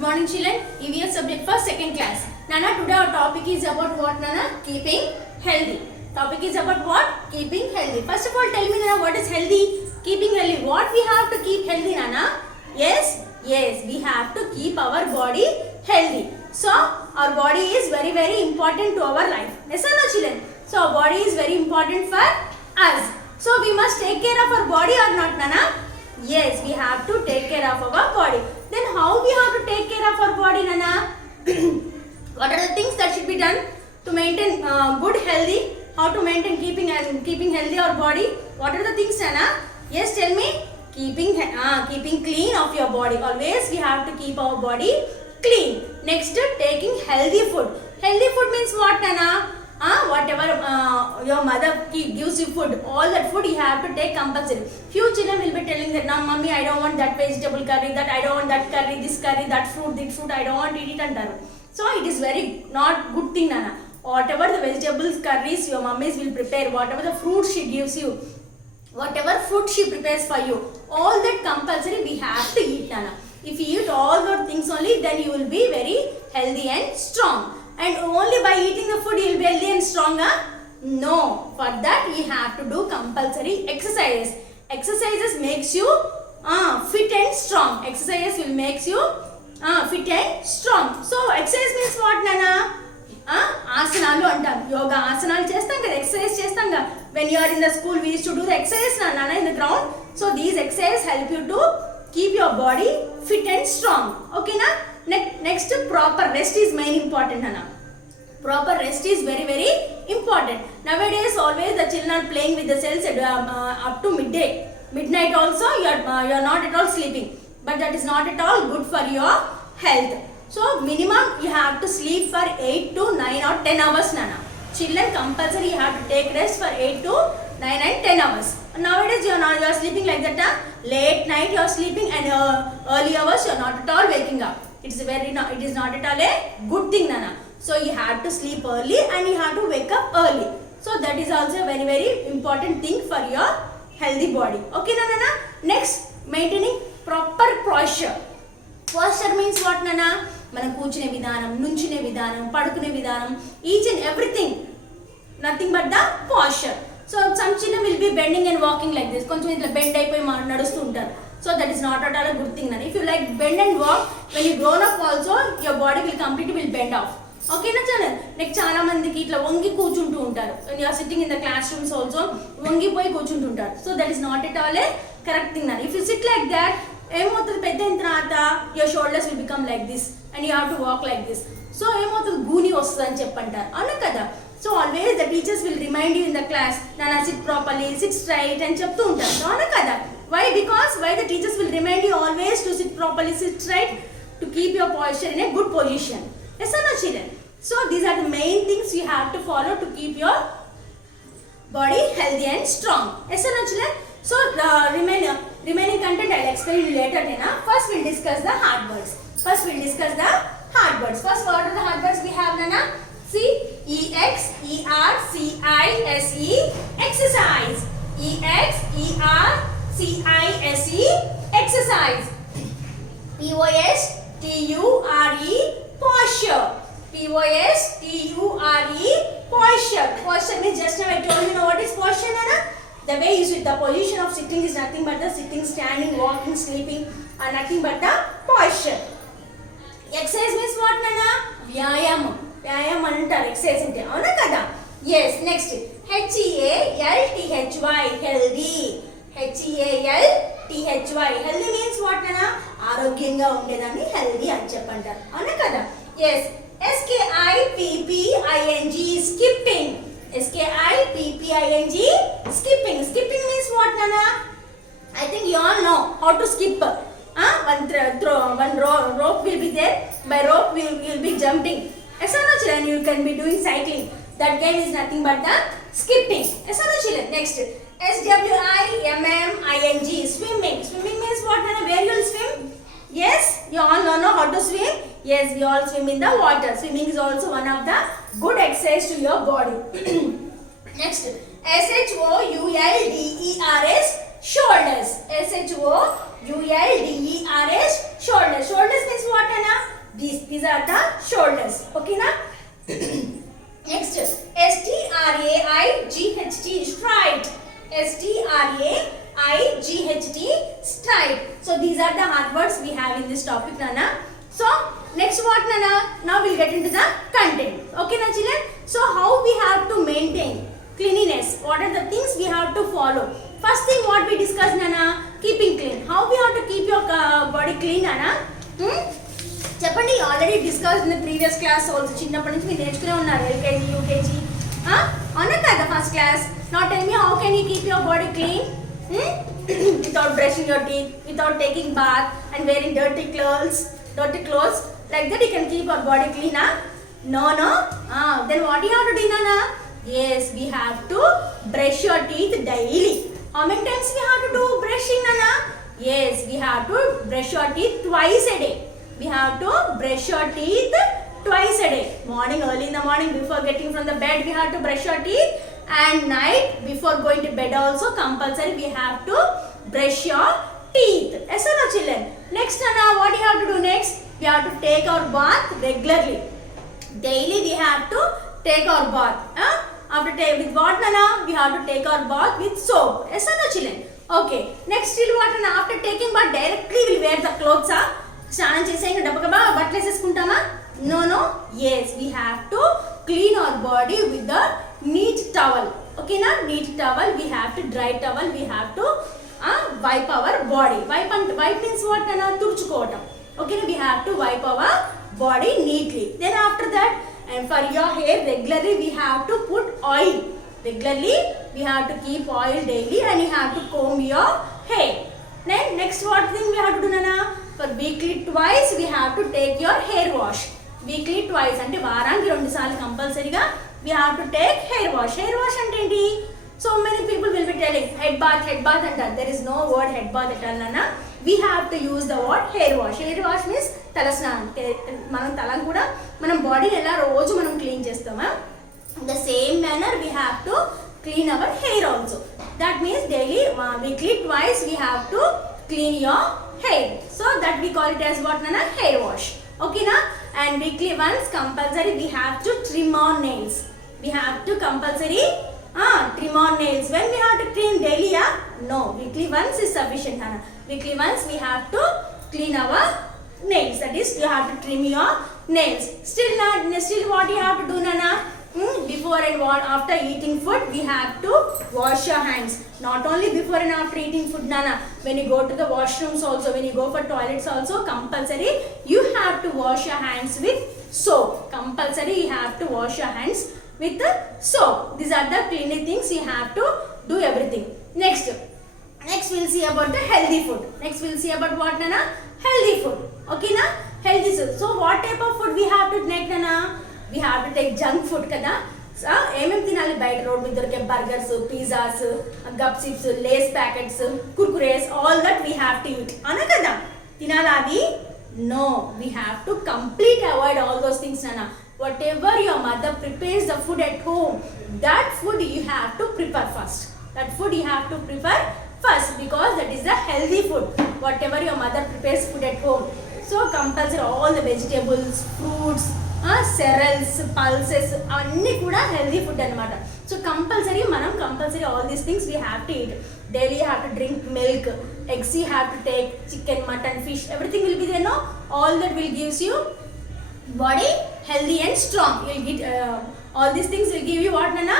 Good morning children. EVS subject for second class. Nana, today our topic is about what, Nana? Keeping healthy. Topic is about what? Keeping healthy. First of all, tell me, Nana, what is healthy? Keeping healthy. What we have to keep healthy, Nana? Yes, we have to keep our body healthy. So our body is very, very important to our life. Yes or no, children? So our body is very important for us. So we must take care of our body or not, Nana? Yes, we have to take care of our body. Then how we have to take care of our body, Nana? What are the things that should be done to maintain good healthy? How to maintain keeping healthy our body? What are the things, Nana? Yes, tell me. Keeping clean of your body. Always we have to keep our body clean. Next, taking healthy food. Healthy food means what, Nana? Whatever your mother gives you food, all that food you have to take compulsory. Few children will be telling that, "No, mommy, I don't want that vegetable curry, that I don't want that curry, that fruit, I don't want to eat it." And so it is very not good thing, Nana. Whatever the vegetables, curries your mummies will prepare, whatever the fruit she gives you, whatever food she prepares for you, all that compulsory we have to eat, Nana. If you eat all those things only, then you will be very healthy and strong. And only by eating the food you will be healthy and stronger? No. For that we have to do compulsory exercises. Exercises makes you fit and strong. Exercises will makes you fit and strong. So exercise means what, Nana? Asanalu antam. Yoga asanalu chestam kada, exercise chestam kada. When you are in the school, we used to do the exercise, Nana, in the ground. So these exercises help you to keep your body fit and strong. Okay, na? Next, proper rest is main important, Nana. Proper rest is very, very important. Nowadays, always the children are playing with the cells up to midnight also you are not at all sleeping. But that is not at all good for your health. So minimum you have to sleep for 8 to 9 or 10 hours, Nana. Children compulsory you have to take rest for 8 to 9 and 10 hours. Nowadays you are sleeping like that. Late night you are sleeping and early hours you are not at all waking up. It is not at all a good thing, Nana. So you have to sleep early and you have to wake up early. So that is also a very, very important thing for your healthy body. Okay, Nana? Next, maintaining proper posture. Posture means what, Nana? Mana కూర్చునే విధానం, నుంచునే విధానం, పడుకునే విధానం, each and everything. Nothing but the posture. So some children will be bending and walking like this. కొంచెం ఇట్లా bend అయిపోయి నడుస్తూ ఉంటారు. So that is not at all a good thing, Nana. If you like bend and walk, when you grown up also, your body will completely bend off. Okay, na children? Like చాలా మందికి ఇట్లా వంగి కూర్చుంటూ ఉంటారు. When you are sitting in the classrooms also, వంగిపోయి కూర్చుంటూ ఉంటారు. So that is not at all a correct thing, Nana. If you sit like that, ఏమవుతుంది పెద్ద అయిన తర్వాత your shoulders will become like this and you have to walk like this. So ఏమవుతుంది గూని వస్తుంది అని చెప్పంటారు. అవునా కదా? So always the teachers will remind you in the class, Nana, sit properly, sit straight అని చెప్తూ ఉంటారు. అవునా కదా? Why? Because the teachers will remind you always to sit properly, sit straight, to keep your posture in a good position. Yes or no, children? So these are the main things you have to follow to keep your body healthy and strong. Yes or no, children? So remaining content I will explain later, Nana. First we will discuss the hard words. First what are the hard words we have, Nana? See, EXERCISE, exercise. EXERCISE, exercise. POSTURE, posture. POSTURE, posture. Posture means just now I told you, what is posture, Nana? The way you sit, the position of sitting is nothing but the sitting, standing, walking, sleeping are nothing but the posture. Exercise means what, Nana? Vyayamam. Vyayamam antaru exercise ante. Avuna kada? Yes, next. HEALTHY, healthy. HEALTHY. Healthy means what, Nana? ఆరోగ్యంగా ఉండేదాన్ని healthy అని చెప్పంటారు. అవునా కదా? Yes. SKIPPING, skipping. SKIPPING, skipping. Skipping means what, Nana? I think you all know how to skip. One rope will be there. By rope we will be jumping. Yes or no, children? You can be doing cycling. That game is nothing but the skipping. Yes or no, children? Next, SWIMMING, swimming. Swimming means what, Nana? Where you will swim? Yes, you all know how to swim. Yes, we all swim in the water. Swimming is also one of the good exercise to your body. Next, SHOULDERS, shoulders. SHOULDERS, shoulders. Shoulders means what, Anna? These are the shoulders. Okay na? Next, straight, straight. Straight, straight. So these are the hard words we have in this topic, Nana. So next what, Nana? Now we'll get into the content. Okay na children? So how we have to maintain cleanliness? What are the things we have to follow? First thing what we discussed, Nana, keeping clean. How we have to keep your body clean, Nana? చెప్పండి. Already discussed in the previous class also. చిన్నప్పటి నుంచి మీరు నేర్చుకునే ఉన్నారు, LKG UKG అవునా కదా, first class. Now tell me how can you keep your body clean without brushing your teeth, without taking bath and wearing dirty clothes like that you can keep your body clean, huh? No. Then what you have to do, Nana? Yes, we have to brush your teeth daily. How many times we have to do brushing, Nana? Yes, we have to brush your teeth twice a day. We have to brush your teeth twice a day. Morning, early in the morning before getting from the bed we have to brush your teeth, and night before going to bed also compulsory we have to brush your teeth. Yes or no, children? Next, Nana, what you have to do next? We have to take our bath regularly. Daily we have to take our bath. With what, Nana? We have to take our bath with soap. Yes or no, children? Okay. Next, still what, Nana? After taking bath directly we'll wear the clothes. స్నానం చేసాక డబ్బకబా బట్టలు వేసేసుకుంటామా? No. Yes, we have to clean our body with the neat towel. Okay na? Neat towel. We have to dry towel. We have to wipe our body. Wipe means what, Nana? Turchukotam. Okay na? We have to wipe our body neatly. Then after that, and for your hair regularly we have to put oil. Regularly we have to keep oil daily, and you have to comb your hair. Then next what thing we have to do, Nana? For weekly twice we have to take your hair wash. Weekly twice ante varaniki 2 సార్లు కంపల్సరీగా we have to take hair wash. Hair wash అంటే ఏంటి? So many people will be telling head bath అంటారు. There is no word head bath at all, Nana. We have to use the word hair wash. Hair wash means తల స్నానం. మనం తలను కూడా మనం బాడీని ఎలా రోజు మనం క్లీన్ చేస్తామా, the same manner we have to clean our hair also. That means daily weekly twice we have to clean your hair. So that we call it as what, Nana? Hair wash. Okay na? And weekly once compulsory we have to trim our nails. We have to compulsory trim our nails. When we have to clean daily, no, weekly once is sufficient, Nana. Weekly once we have to clean our nails. That is, you have to trim your nails. Still what you have to do, Nana? Before and after eating food we have to wash your hands. Not only before and after eating food, Nana. When you go to the washrooms also, when you go for toilets also, compulsory you have to wash your hands with soap. Compulsory you have to wash your hands with the soap. These are the cleaning things you have to do everything. Next we'll see about the healthy food. Next we'll see about what, Nana? Healthy food. Okay na? Healthy food. So what type of food we have to take, Nana? We have to take junk food kada. ఏమేమి తినాలి? బయట road మీద దొరికే burgers, pizzas, గప్ chips, Lay's packets, Kurkures, all that we have to eat. అనా కదా? తినాలా అది? No, we have to completely avoid all those things, Nana. Whatever your mother prepares the food at home, that food you have to prepare first. Because that is the healthy food. Whatever your mother prepares food at home. So compulsory all the vegetables, fruits, cereals, pulses అన్నీ కూడా healthy food అన్నమాట. So compulsory all these things we have to eat. Daily you have to drink milk, eggs you have to take, chicken, mutton, fish, everything will be there, no? All that will gives you body healthy and strong. You'll get all these things will give you what, Nana?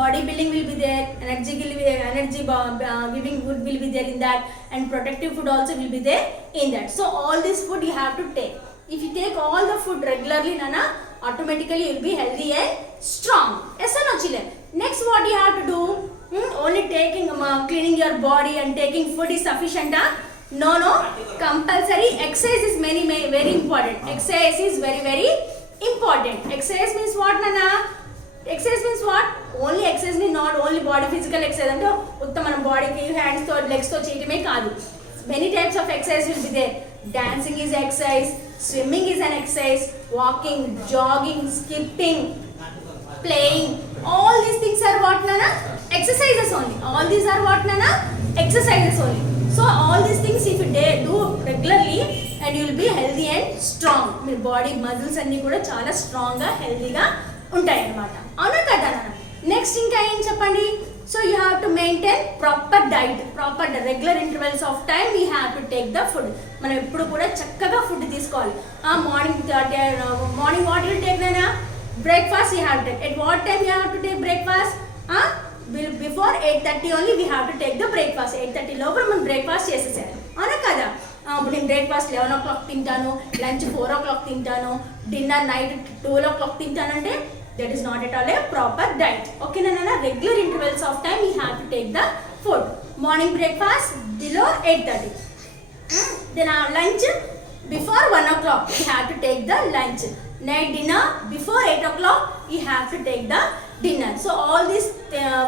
Body building will be there, energy giving food will be there in that, and protective food also will be there in that. So all this food you have to take. If you take all the food regularly, Nana, automatically you will be healthy and strong. Yes or no, children? Next what you have to do? Only taking cleaning your body and taking food is sufficient, No. Compulsory exercise is very important. Exercise is very important. Exercise means what, Nana? Exercise means what? Only exercise means not only body physical exercise. అంటే ఉత్తమ మన బాడీకి hands తో legs తో చేయటమే కాదు. Many types of exercise will be there. Dancing is exercise, swimming is an exercise, walking, jogging, skipping, playing. All these things are what, Nana? Exercises only. All these are what, Nana? Exercises only. So all these things if you do regularly and you will be healthy and strong. Me body muscles అన్ని కూడా చాలా స్ట్రాంగ్గా హెల్తీగా ఉంటాయి అన్నమాట. అవునా కదా నాన్న? నెక్స్ట్ ఇంకా ఏం చెప్పండి. So you have to maintain proper diet, proper regular intervals of time you have to take the food. మనం ఎప్పుడు కూడా చక్కగా ఫుడ్ తీసుకోవాలి. మార్నింగ్ వాట్ విల్ టేక్ నానా? Breakfast you have to take. At what time you have to take breakfast? Before 8:30 only we have to take the breakfast. 8:30 లోపల మనం breakfast చేసేసారు. అవునా కదా? ఇప్పుడు నేను బ్రేక్ఫాస్ట్ 11 o'clock తింటాను, లంచ్ 4 o'clock తింటాను, డిన్నర్ నైట్ 12 o'clock తింటానంటే that is not at all a proper diet. ఓకేనా నాన్న? Regular intervals of time you have to take the food. Morning breakfast below 8:30, then lunch before 1 o'clock you have to take the lunch. Night dinner before 8 o'clock you have to take the dinner. So all this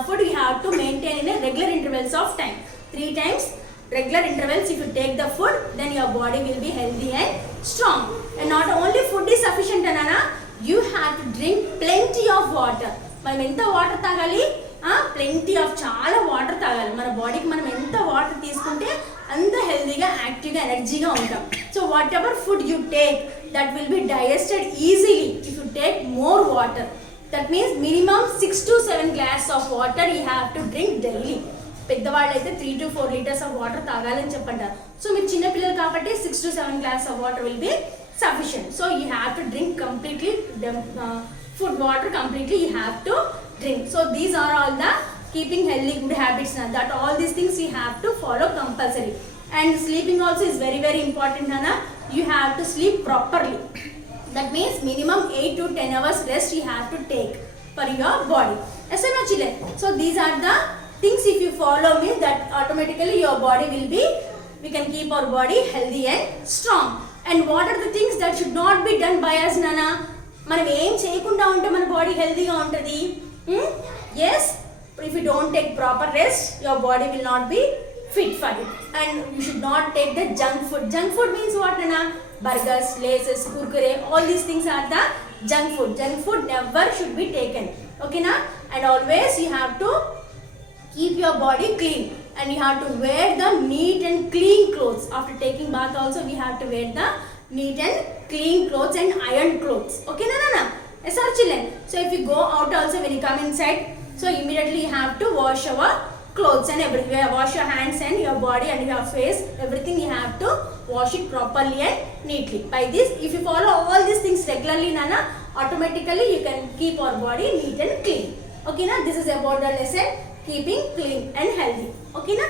food you have to maintain in a regular intervals of time. 3 times regular intervals if you take the food, then your body will be healthy and strong. And not only food is sufficient anana, you have to drink plenty of water. మనం ఎంత water తాగాలి? Plenty of చాలా water తాగాలి. మన బాడీకి మనం ఎంత water తీసుకుంటే అంత హెల్తీగా యాక్టివ్గా ఎనర్జీగా ఉంటాం. So what ever food you take that will be digested easily if you take more water. That means minimum 6 to 7 glasses of water you have to drink daily. పెద్దవాళ్ళు అయితే 3 to 4 liters ఆఫ్ వాటర్ తాగాలని చెప్పంటారు. So మీరు చిన్నపిల్లలు కాబట్టి 6 to 7 glasses of water will be sufficient. So you have to drink completely food water completely you have to drink. So these are all the keeping healthy good habits now, that all these things you have to follow compulsory. And sleeping also is very very important nana. You have to sleep properly. That means minimum 8 to 10 hours rest you have to take for your body. Yes or no children? So these are the things if you follow me, that automatically your body will be, we can keep our body healthy and strong. And what are the things that should not be done by us nana? మనం ఏం చేయకుండా ఉంటే మన body హెల్తీగా ఉంటుంది. Yes, if you don't take proper rest your body will not be fit for it. And you should not take the junk food. Junk food means what నన్నా? Burgers, Layses, Kurkure, all these things are the junk food. Junk food never should be taken. ఓకేనా? And always you have to keep your body clean and you have to wear the neat and clean clothes. After taking bath also we have to wear the neat and clean clothes and ironed clothes. Okay na? Yes our children? So if you go out also, when you come inside, so immediately you have to wash our clothes and everything. Wash your hands and your body and your face, everything you have to wash it properly and neatly. By this, if you follow all these things regularly nana, automatically you can keep our body neat and clean. Okay na? This is about the lesson keeping clean and healthy. Okay na?